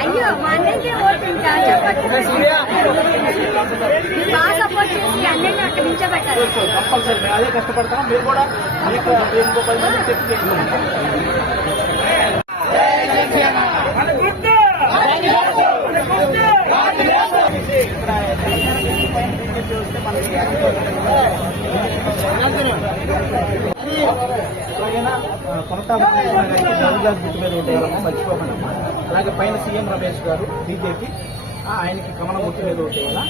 అయ్యో మా అన్నయ్యకే ఓటించాలి చెప్పండి. బాగా సపోర్ట్ చేసి అన్నయ్యని అక్కడ నిల్చోబెట్టాలి. కంపల్సరీ మేము అదే కష్టపడతాం. మీరు కూడా ఇంకో 10 మంది చెప్పి అలాగైనా కొనసాగుతున్న గుర్తు మీద ఓటేయాలమ్మా, మర్చిపోకండమ్మా. అలాగే పైన సీఎం రమేష్ గారు బీజేపీ, ఆయనకి కమలం గుర్తు మీద ఓటేయాలా.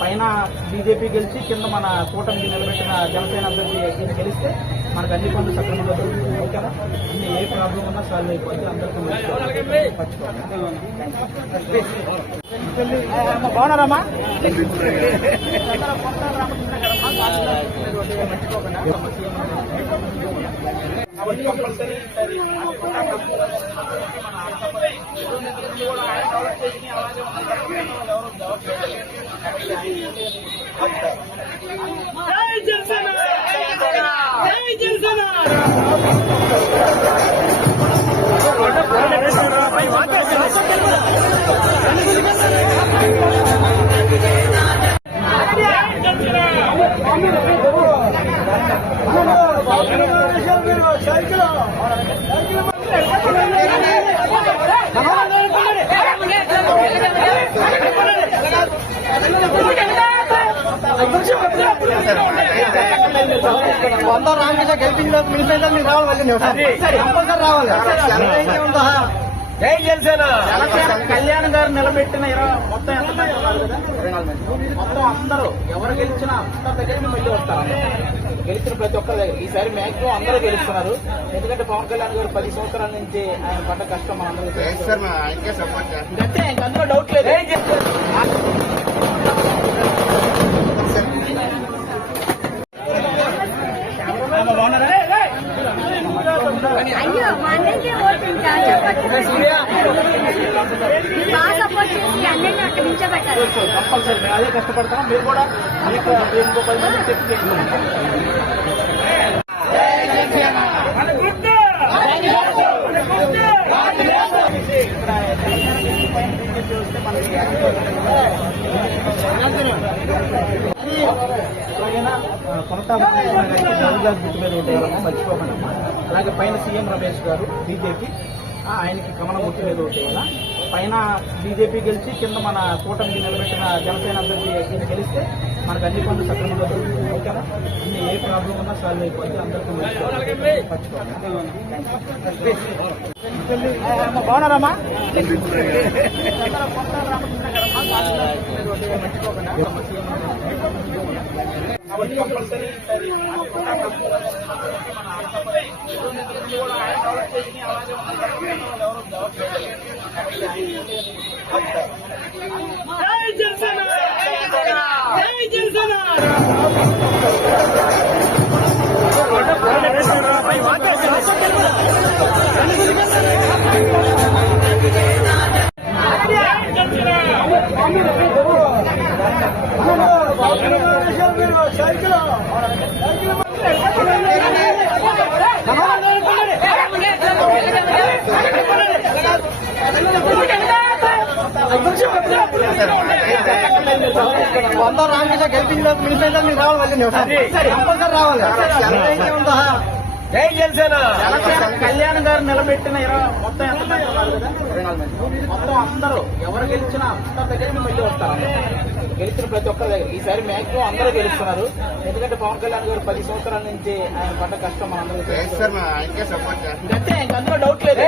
పైన బీజేపీ గెలిచి కింద మన కూటమికి నిలబెట్టిన జనసేన అభ్యర్థి గెలిస్తే మనకు అన్ని పనులు సక్రమంగా జరుగుతుంది. ఓకేనా? అన్ని ఏ ప్రాబ్లం ఉన్నా సాల్వ్ అయిపోతే అందరికీ బాగున్నారమ్మా? వంద రాంగ్ గెలిపించిన మినిస్టర్ మీరు రావాలి, కంపల్సరీ రావాలి. జై జనసేన. కళ్యాణ్ గారు నిలబెట్టిన మొత్తం ఎంతమంది ఉన్నారు కదా, మొత్తం అందరూ ఎవరు గెలిచినా అందరి దగ్గర మళ్ళీ వస్తారు. గెలిచిన ప్రతి ఒక్కరి దగ్గర ఈసారి మ్యాక్సిమం అందరూ గెలుస్తున్నారు. ఎందుకంటే పవన్ కళ్యాణ్ గారు 10 సంవత్సరాల నుంచి ఆయన పడ్డ కష్టం మనందరూ అంటే అందులో డౌట్ లేదు. అయ్యో మా అన్నయ్యకే ఓటించాలి చెప్పండి. బాగా సపోర్ట్ చేసి అన్నయ్యని అక్కడ నిల్చోబెట్టాలి. కంపల్సరీ మేము అదే కష్టపడతాం. మీరు కూడా ఇంకో 10 మంది చెప్పి అలాగైనా కొనసాగుతున్న గుర్తు మీద ఓటేయాలమ్మా, మర్చిపోకండమ్మా. అలాగే పైన సీఎం రమేష్ గారు బీజేపీ, ఆయనకి కమలం గుర్తు మీద ఓటేయాలా. పైన బీజేపీ గెలిచి కింద మన కూటమికి నిలబెట్టిన జనసేన అభ్యర్థి గెలిస్తే మనకు అన్ని పనులు సక్రమంగా జరుగుతుంది. ఓకేనా? అన్ని ఏ ప్రాబ్లం ఉన్నా సాల్వ్ అయిపోతే అందరికీ బాగున్నారమ్మా? వంద రాంగ్ గెలిపించిన మినిస్టర్ మీరు రావాలి, కంపల్సరీ రావాలి. జై జనసేన. కళ్యాణ్ గారు నిలబెట్టిన మొత్తం ఎంతమంది ఉన్నారు కదా, మొత్తం అందరూ ఎవరు గెలిచినా అందరి దగ్గర మళ్ళీ వస్తారు. గెలిచిన ప్రతి ఒక్కరి దగ్గర ఈసారి మ్యాక్సిమం అందరూ గెలుస్తున్నారు. ఎందుకంటే పవన్ కళ్యాణ్ గారు 10 సంవత్సరాల నుంచి ఆయన పడ్డ కష్టం మనందరూ అంటే అందులో డౌట్ లేదు.